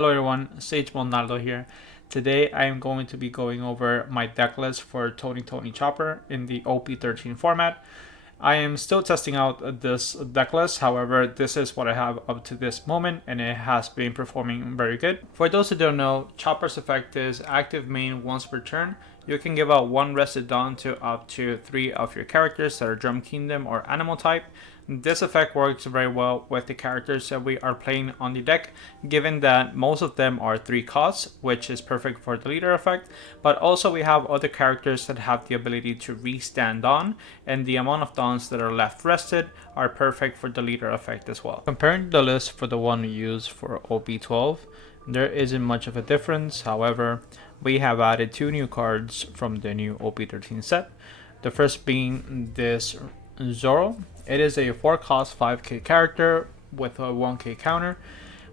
Hello everyone, Sage Monaldo here. Today I am going to be going over my deck list for Tony Chopper in the OP-13 format. I am still testing out this deck list, however, this is what I have up to this moment and it has been performing very good. For those who don't know, Chopper's effect is active main once per turn. You can give out one rested dawn to up to 3 of your characters that are Drum Kingdom or Animal type. This effect works very well with the characters that we are playing on the deck, given that most of them are 3 costs, which is perfect for the leader effect, but also we have other characters that have the ability to restand on, and the amount of dawns that are left rested are perfect for the leader effect as well. Comparing the list for the one we use for OP-12, there isn't much of a difference. However, we have added 2 new cards from the new OP-13 set. The first being this Zoro. It is a 4 cost 5k character with a 1k counter,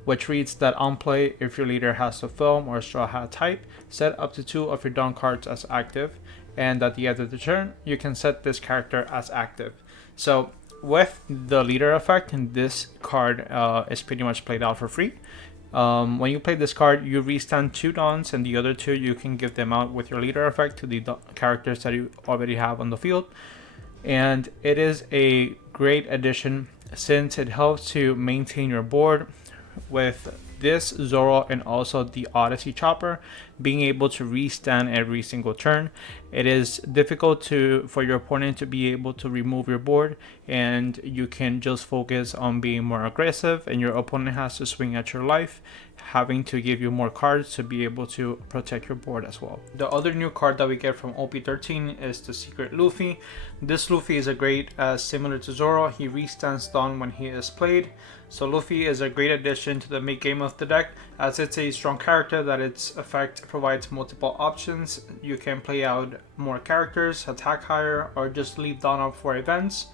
which reads that on play, if your leader has a film or straw hat type, set up to 2 of your dawn cards as active, and at the end of the turn, you can set this character as active. So with the leader effect, this card is pretty much played out for free. When you play this card, you restand 2 dawns, and the other 2 you can give them out with your leader effect to the characters that you already have on the field. And it is a great addition since it helps to maintain your board with this Zoro and also the Odyssey Chopper being able to restand every single turn. It is difficult for your opponent to be able to remove your board, and you can just focus on being more aggressive, and your opponent has to swing at your life, having to give you more cards to be able to protect your board as well. The other new card that we get from OP-13 is the Secret Luffy. This Luffy is a great, similar to Zoro, he restands dawn when he is played. So Luffy is a great addition to the mid game of the deck, as it's a strong character that its effect provides multiple options. You can play out more characters, attack higher, or just leave dawn up for events.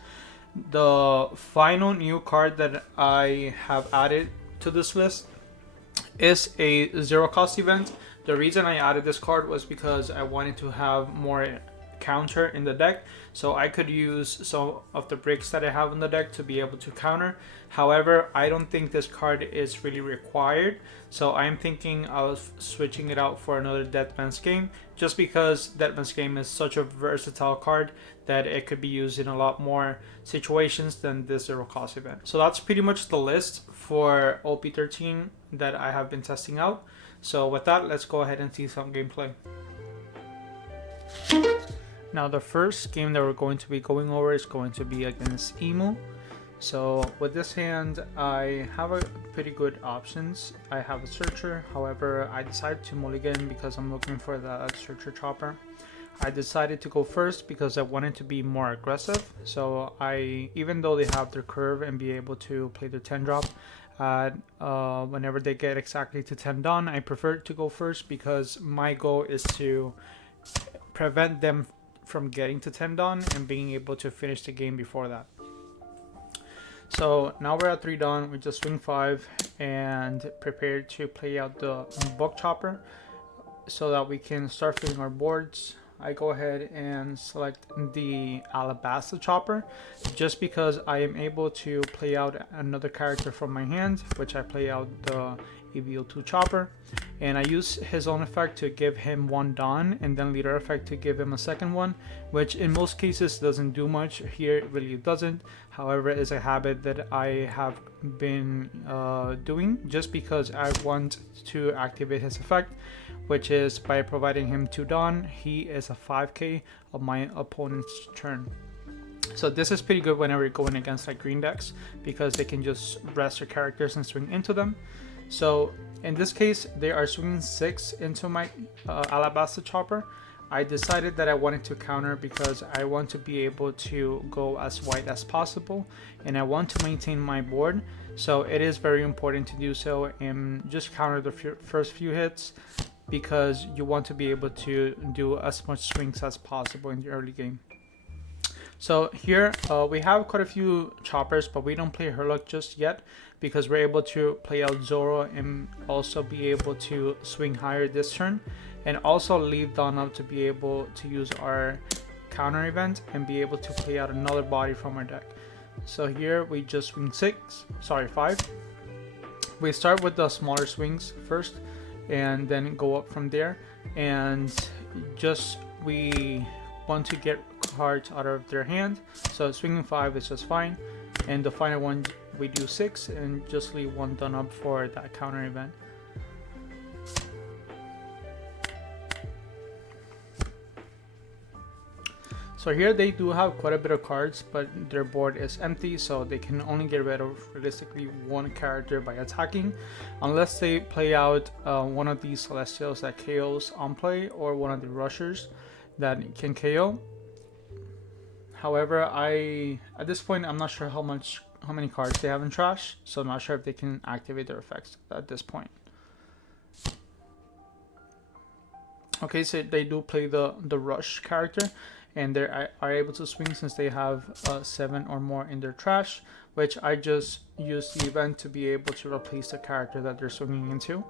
The final new card that I have added to this list is a 0 cost event. The reason I added this card was because I wanted to have more counter in the deck, so I could use some of the bricks that I have in the deck to be able to counter. However, I don't think this card is really required, so I'm thinking of switching it out for another Deadman's Game, just because Deadman's Game is such a versatile card that it could be used in a lot more situations than this 0 cost event. So that's pretty much the list for OP-13 that I have been testing out. So with that, let's go ahead and see some gameplay. Now the first game that we're going to be going over is going to be against Imu. So with this hand, I have a pretty good options. I have a Searcher, however I decided to mulligan because I'm looking for the Searcher Chopper. I decided to go first because I wanted to be more aggressive. So even though they have their curve and be able to play their 10 drop, whenever they get exactly to 10 dawn, I prefer to go first because my goal is to prevent them from getting to 10 dawn and being able to finish the game before that. So now we're at 3 dawn, we just swing 5 and prepare to play out the Book Chopper so that we can start filling our boards. I go ahead and select the Alabasta Chopper just because I am able to play out another character from my hand, which I play out the EVO2 Chopper, and I use his own effect to give him 1 dawn and then leader effect to give him a second one, which in most cases doesn't do much. Here it really doesn't. However, it's a habit that I have been doing just because I want to activate his effect, which is by providing him 2 dawn. He is a 5k of my opponent's turn. So this is pretty good whenever you're going against like green decks because they can just rest their characters and swing into them. So in this case, they are swinging 6 into my Alabasta Chopper. I decided that I wanted to counter because I want to be able to go as wide as possible and I want to maintain my board. So it is very important to do so and just counter the first few hits because you want to be able to do as much swings as possible in the early game. So here we have quite a few choppers, but we don't play Herlock just yet because we're able to play out Zoro and also be able to swing higher this turn and also leave dawn up to be able to use our counter event and be able to play out another body from our deck. So here we just swing 5. we start with the smaller swings first and then go up from there, and just we want to get cards out of their hand, so swinging 5 is just fine, and the final one we do 6 and just leave 1 done up for that counter event. So here they do have quite a bit of cards, but their board is empty, so they can only get rid of realistically 1 character by attacking, unless they play out one of these Celestials that KOs on play, or one of the Rushers that can KO. However, at this point I'm not sure how many cards they have in trash, so I'm not sure if they can activate their effects at this point. Okay, so they do play the Rush character, and they are able to swing since they have 7 or more in their trash, which I just use the event to be able to replace the character that they're swinging into.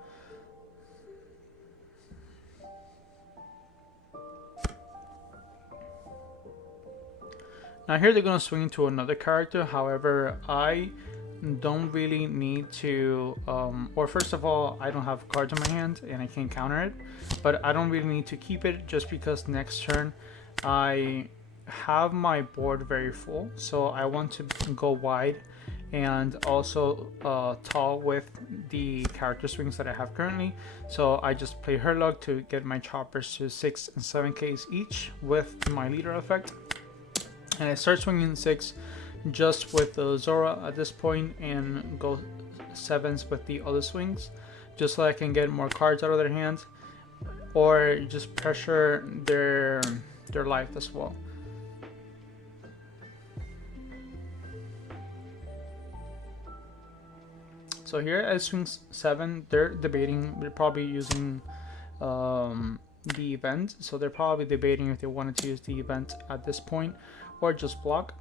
Now here they're going to swing into another character. However, I don't really need to, or first of all, I don't have cards in my hand and I can't counter it, but I don't really need to keep it just because next turn I have my board very full, so I want to go wide and also tall with the character swings that I have currently. So I just play her luck to get my choppers to 6 and 7Ks each with my leader effect, and I start swinging 6 just with the Zora at this point and go 7s with the other swings, just so I can get more cards out of their hands or just pressure their life as well. So here I swing 7, they're debating, they're probably using the event, so they're probably debating if they wanted to use the event at this point or just block.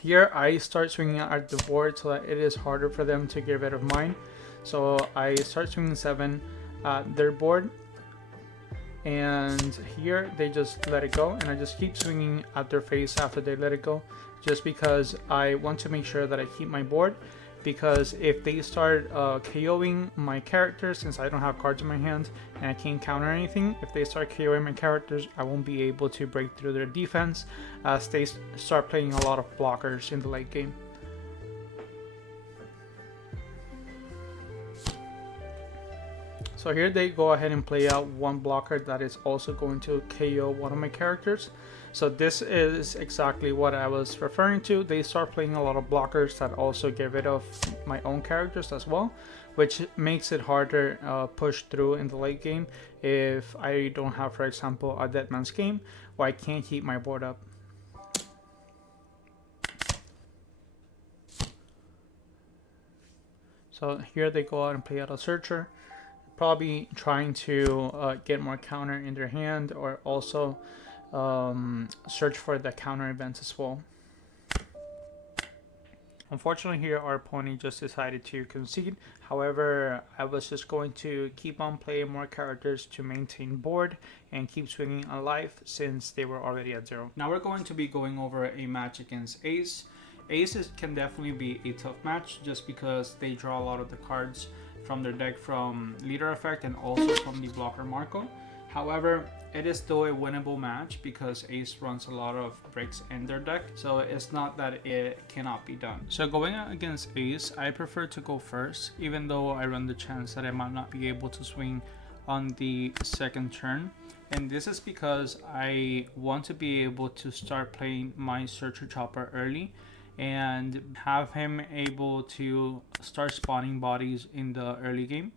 Here I start swinging at the board so that it is harder for them to get rid of mine, so I start swinging 7 at their board, and here they just let it go, and I just keep swinging at their face after they let it go, just because I want to make sure that I keep my board, because if they start KOing my characters, since I don't have cards in my hand and I can't counter anything, if they start KOing my characters, I won't be able to break through their defense as they start playing a lot of blockers in the late game. So here they go ahead and play out 1 blocker that is also going to KO one of my characters. So this is exactly what I was referring to. They start playing a lot of blockers that also get rid of my own characters as well, which makes it harder push through in the late game if I don't have, for example, a Dead Man's Game where I can't keep my board up. So here they go out and play out a Searcher, probably trying to get more counter in their hand, or also search for the counter events as well. Unfortunately here our opponent just decided to concede. However, I was just going to keep on playing more characters to maintain board and keep swinging alive since they were already at 0. Now we're going to be going over a match against Ace. Ace can definitely be a tough match just because they draw a lot of the cards from their deck from leader effect and also from the blocker Marco. However, it is still a winnable match because Ace runs a lot of breaks in their deck, so it's not that it cannot be done. So going against Ace, I prefer to go first, even though I run the chance that I might not be able to swing on the second turn. And this is because I want to be able to start playing my Searcher Chopper early and have him able to start spawning bodies in the early game.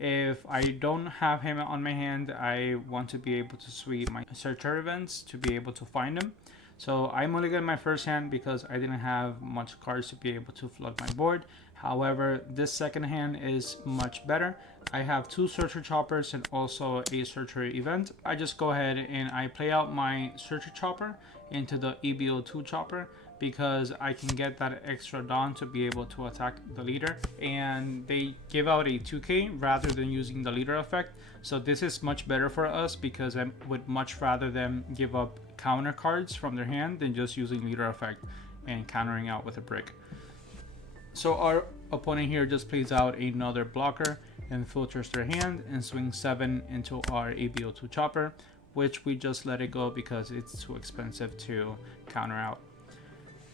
If I don't have him on my hand, I want to be able to sweep my Searcher events to be able to find him. So I mulligan my first hand because I didn't have much cards to be able to flood my board. However, this second hand is much better. I have 2 Searcher Choppers and also a Searcher event. I just go ahead and I play out my Searcher Chopper into the EBO2 Chopper because I can get that extra Dawn to be able to attack the leader, and they give out a 2k rather than using the leader effect. So this is much better for us because I would much rather them give up counter cards from their hand than just using leader effect and countering out with a brick. So our opponent here just plays out another blocker and filters their hand and swings 7 into our ABO2 chopper, which we just let it go because it's too expensive to counter out.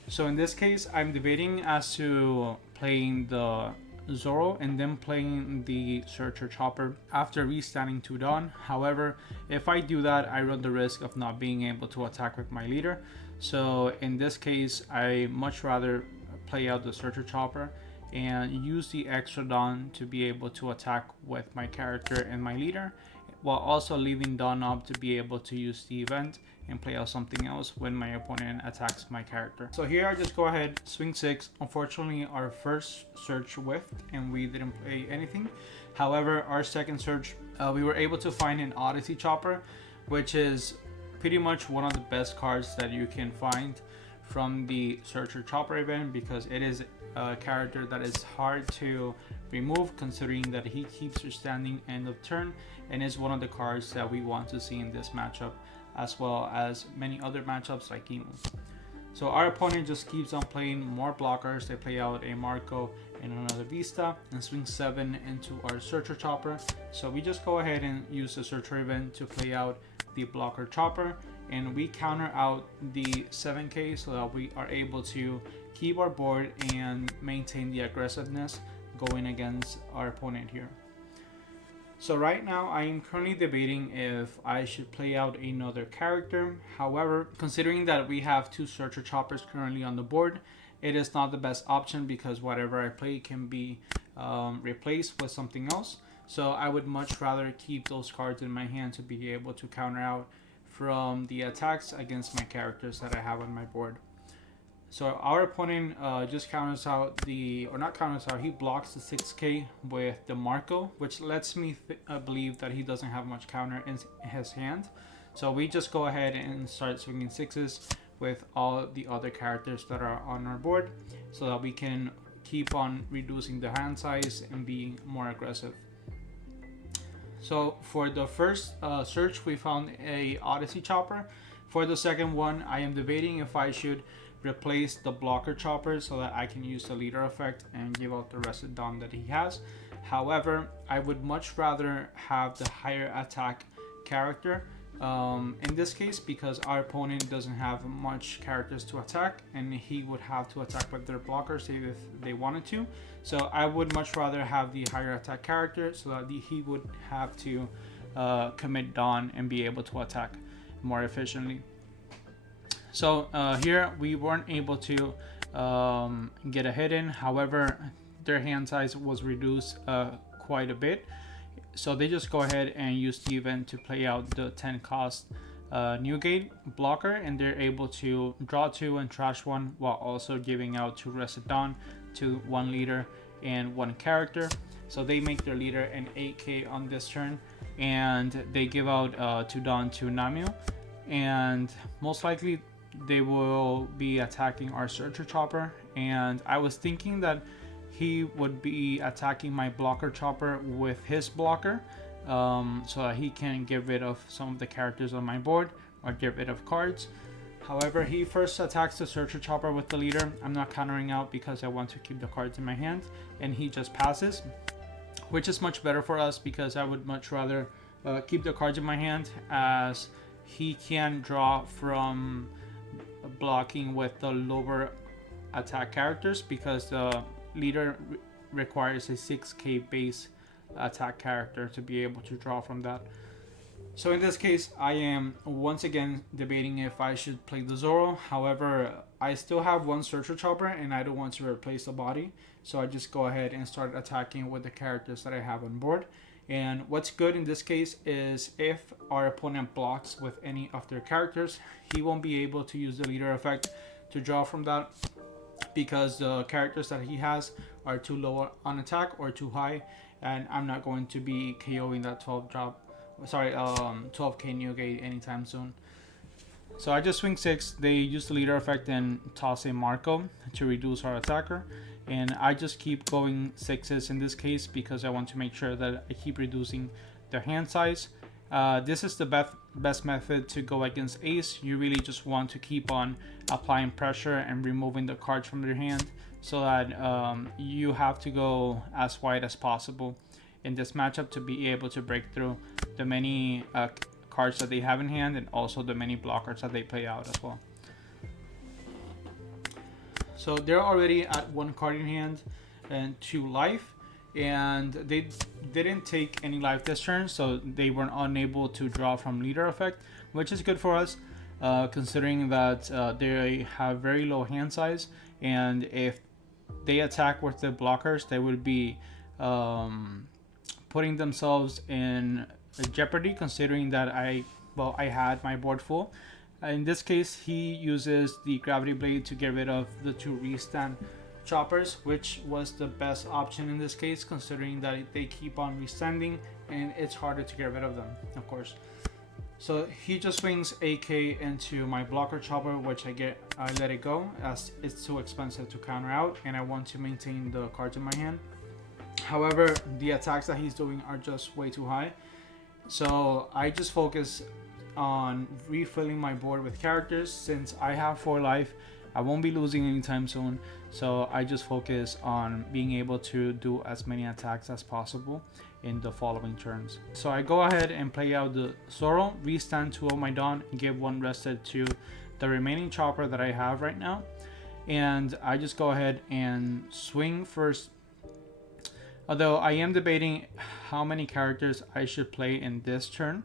So in this case, I'm debating as to playing the Zoro and then playing the Searcher Chopper after restanding to Dawn. However, if I do that, I run the risk of not being able to attack with my leader. So in this case, I much rather play out the Searcher Chopper and use the extra Dawn to be able to attack with my character and my leader, while also leaving Dawn up to be able to use the event and play out something else when my opponent attacks my character. So here I just go ahead, swing 6. Unfortunately, our first search whiffed and we didn't play anything. However, our second search, we were able to find an Odyssey Chopper, which is pretty much one of the best cards that you can find from the Searcher Chopper event, because it is a character that is hard to remove considering that he keeps your standing end of turn, and is one of the cards that we want to see in this matchup, as well as many other matchups like Imu. So our opponent just keeps on playing more blockers. They play out a Marco and another Vista and swing 7 into our Searcher Chopper. So we just go ahead and use the Searcher event to play out the blocker Chopper, and we counter out the 7k so that we are able to keep our board and maintain the aggressiveness going against our opponent here. So right now I am currently debating if I should play out another character. However, considering that we have 2 Searcher Choppers currently on the board, it is not the best option because whatever I play can be replaced with something else. So I would much rather keep those cards in my hand to be able to counter out from the attacks against my characters that I have on my board. So our opponent just counters out the, or not counters out, he blocks the 6k with the Marco, which lets me believe that he doesn't have much counter in his hand. So we just go ahead and start swinging 6s with all the other characters that are on our board so that we can keep on reducing the hand size and being more aggressive. So for the first search, we found a Odyssey Chopper. For the second one, I am debating if I should replace the blocker Chopper so that I can use the leader effect and give out the rested Dawn that he has. However, I would much rather have the higher attack character in this case, because our opponent doesn't have much characters to attack and he would have to attack with their blockers if they wanted to. So I would much rather have the higher attack character so that he would have to commit Dawn and be able to attack more efficiently. So here we weren't able to get a hit in. However, their hand size was reduced quite a bit. So they just go ahead and use the event to play out the 10 cost Newgate blocker, and they're able to draw 2 and trash 1 while also giving out 2 rested Dawn to 1 leader and 1 character. So they make their leader an 8k on this turn, and they give out 2 Dawn to Namio, and most likely they will be attacking our Searcher Chopper. And I was thinking that he would be attacking my blocker Chopper with his blocker, so that he can get rid of some of the characters on my board or get rid of cards. However, he first attacks the Searcher Chopper with the leader. I'm not countering out because I want to keep the cards in my hand, and he just passes, which is much better for us because I would much rather keep the cards in my hand, as he can draw from blocking with the lower attack characters, because the leader requires a 6k base attack character to be able to draw from that. So in this case, I am once again debating if I should play the Zoro. However, I still have 1 Searcher Chopper and I don't want to replace the body, so I just go ahead and start attacking with the characters that I have on board. And what's good in this case is if our opponent blocks with any of their characters, he won't be able to use the leader effect to draw from that, because the characters that he has are too low on attack or too high, and I'm not going to be KOing that 12k Newgate anytime soon. So I just swing 6. They use the leader effect and toss a Marco to reduce our attacker, and I just keep going 6s in this case because I want to make sure that I keep reducing their hand size. This is the best method to go against Ace. You really just want to keep on applying pressure and removing the cards from their hand so that you have to go as wide as possible in this matchup to be able to break through the many cards that they have in hand, and also the many blockers that they play out as well. So they're already at 1 card in hand and 2 life, and they didn't take any life this turn, so they were unable to draw from leader effect, which is good for us, considering that they have very low hand size, and if they attack with the blockers, they would be putting themselves in jeopardy, considering that I had my board full. In this case, he uses the gravity blade to get rid of the 2 restand choppers, which was the best option in this case, considering that they keep on restanding and it's harder to get rid of them, of course. So he just swings AK into my blocker chopper, which I let it go as it's too expensive to counter out, and I want to maintain the cards in my hand. However, the attacks that he's doing are just way too high, so I just focus on refilling my board with characters. Since I have 4 life, I won't be losing anytime soon, so I just focus on being able to do as many attacks as possible in the following turns. So I go ahead and play out the Zoro, restand 2 of my Dawn, and give 1 rested to the remaining chopper that I have right now, and I just go ahead and swing first. Although I am debating how many characters I should play in this turn,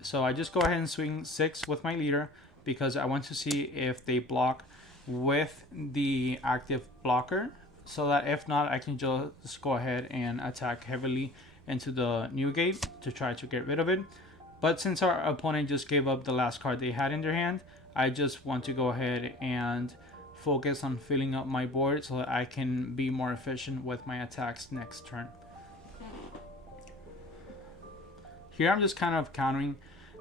so I just go ahead and swing 6 with my leader, because I want to see if they block with the active blocker, so that if not, I can just go ahead and attack heavily into the new gate to try to get rid of it. But since our opponent just gave up the last card they had in their hand, I just want to go ahead and focus on filling up my board so that I can be more efficient with my attacks next turn. Here I'm just kind of counting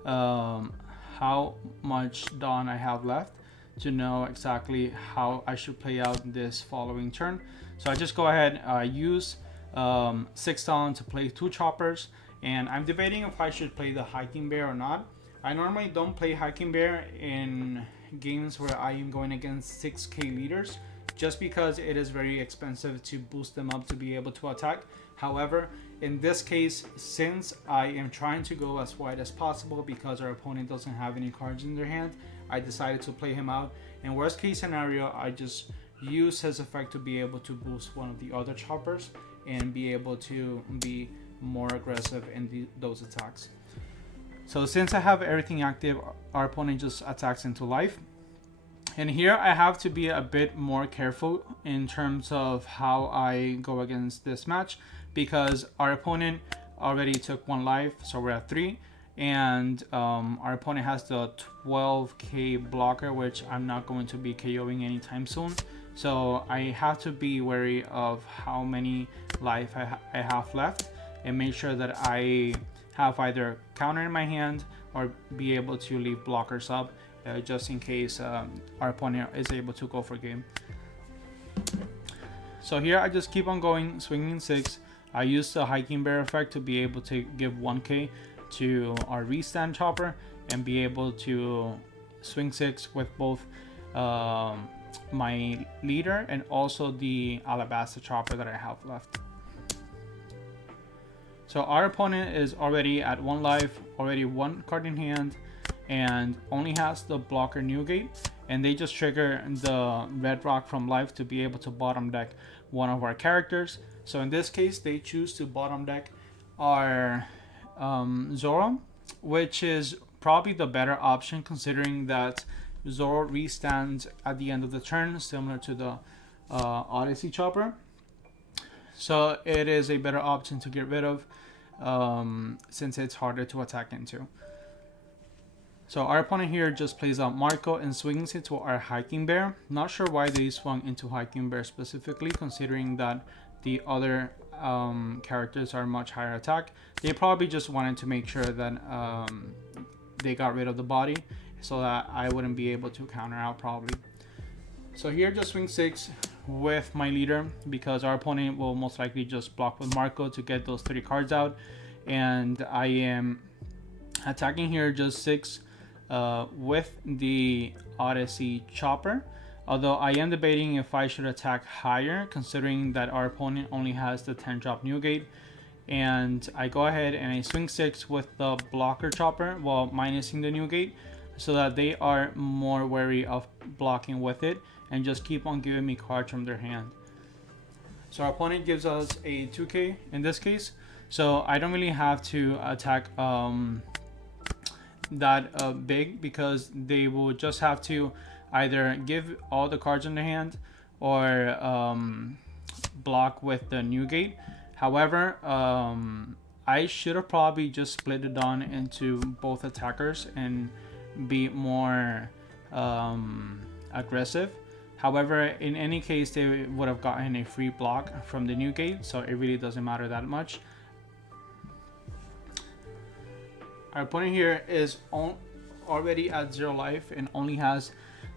how much Dawn I have left to know exactly how I should play out this following turn. So I just go ahead, use 6 Dawn to play 2 choppers, and I'm debating if I should play the Hiking Bear or not. I normally don't play Hiking Bear in games where I am going against 6k leaders, just because it is very expensive to boost them up to be able to attack. However, in this case, since I am trying to go as wide as possible because our opponent doesn't have any cards in their hand, I decided to play him out. In worst case scenario, I just use his effect to be able to boost one of the other choppers and be able to be more aggressive in those attacks. So since I have everything active, our opponent just attacks into life. And here I have to be a bit more careful in terms of how I go against this match, because our opponent already took 1 life, so we're at 3. And our opponent has the 12k blocker, which I'm not going to be KOing anytime soon. So I have to be wary of how many life I have left, and make sure that I have either counter in my hand or be able to leave blockers up, just in case our opponent is able to go for game. So here I just keep on going, swinging 6. I use the Hiking Bear effect to be able to give 1k to our restand chopper and be able to swing 6 with both my leader and also the Alabasta chopper that I have left. So our opponent is already at 1 life, already 1 card in hand, and only has the blocker Newgate, and they just trigger the red rock from life to be able to bottom deck one of our characters. So in this case, they choose to bottom deck our Zoro, which is probably the better option, considering that Zoro restands at the end of the turn, similar to the Odyssey chopper. So it is a better option to get rid of, since it's harder to attack into. So our opponent here just plays out Marco and swings it to our Hiking Bear. Not sure why they swung into Hiking Bear specifically, considering that the other characters are much higher attack. They probably just wanted to make sure that they got rid of the body so that I wouldn't be able to counter out probably. So here just swing 6 with my leader, because our opponent will most likely just block with Marco to get those 3 cards out, and I am attacking here just 6 with the Odyssey chopper. Although I am debating if I should attack higher, considering that our opponent only has the 10 drop new gate. And I go ahead and I swing 6 with the blocker chopper while minusing the new gate, so that they are more wary of blocking with it and just keep on giving me cards from their hand. So our opponent gives us a 2k in this case, so I don't really have to attack that big, because they will just have to either give all the cards in their hand or block with the new gate. However, I should have probably just split it on into both attackers and be more aggressive. However, in any case, they would have gotten a free block from the new gate, so it really doesn't matter that much. Our opponent here is already at 0 life and only has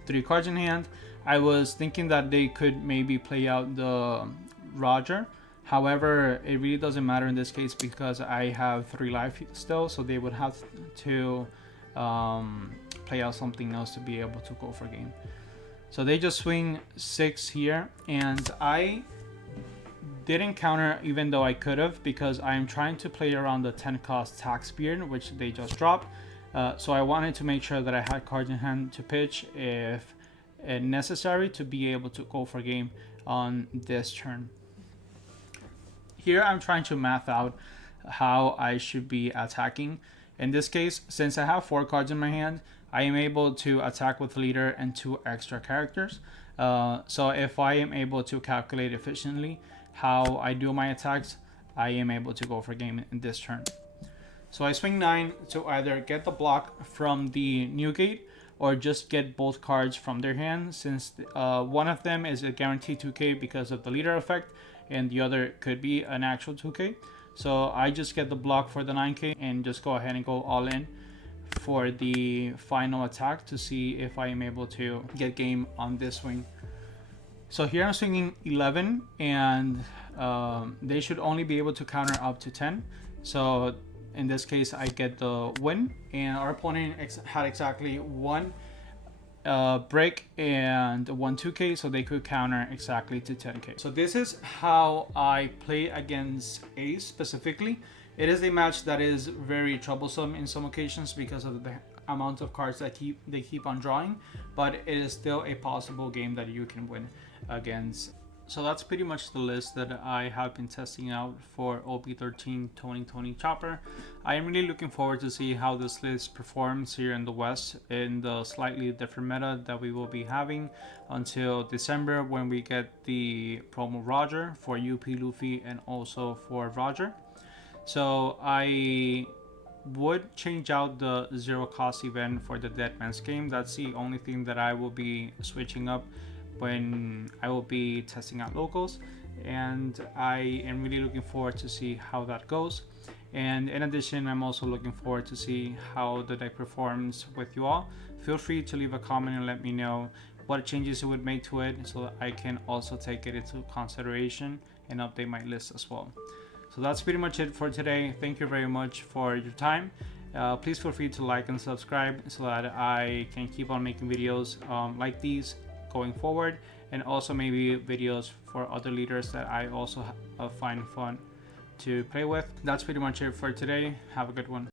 3 cards in hand. I was thinking that they could maybe play out the Roger. However, it really doesn't matter in this case because I have 3 life still, so they would have to play out something else to be able to go for game. So they just swing 6 here, and I didn't counter even though I could have, because I'm trying to play around the 10 cost tax beard, which they just dropped. So I wanted to make sure that I had cards in hand to pitch if necessary to be able to go for game on this turn. Here I'm trying to math out how I should be attacking. In this case, since I have 4 cards in my hand, I am able to attack with leader and 2 extra characters. So if I am able to calculate efficiently how I do my attacks, I am able to go for game in this turn. So I swing 9 to either get the block from the new gate or just get both cards from their hand, since one of them is a guaranteed 2k because of the leader effect, and the other could be an actual 2k. So I just get the block for the 9k and just go ahead and go all in for the final attack to see if I am able to get game on this swing. So here I'm swinging 11, and they should only be able to counter up to 10. So in this case, I get the win, and our opponent had exactly 1 break and 1 2k, so they could counter exactly to 10k. So this is how I play against Ace specifically. It is a match that is very troublesome in some occasions because of the amount of cards that they keep on drawing, but it is still a possible game that you can win against. So that's pretty much the list that I have been testing out for OP-13 2020 Chopper. I am really looking forward to see how this list performs here in the West in the slightly different meta that we will be having until December, when we get the promo Roger for UP Luffy and also for Roger. So I would change out the 0 cost event for the Dead Man's Game. That's the only thing that I will be switching up when I will be testing out locals, and I am really looking forward to see how that goes. And in addition, I'm also looking forward to see how the deck performs with you all. Feel free to leave a comment and let me know what changes you would make to it, so that I can also take it into consideration and update my list as well. So that's pretty much it for today. Thank you very much for your time. Please feel free to like and subscribe so that I can keep on making videos like these going forward, and also maybe videos for other leaders that I also find fun to play with. That's pretty much it for today. Have a good one.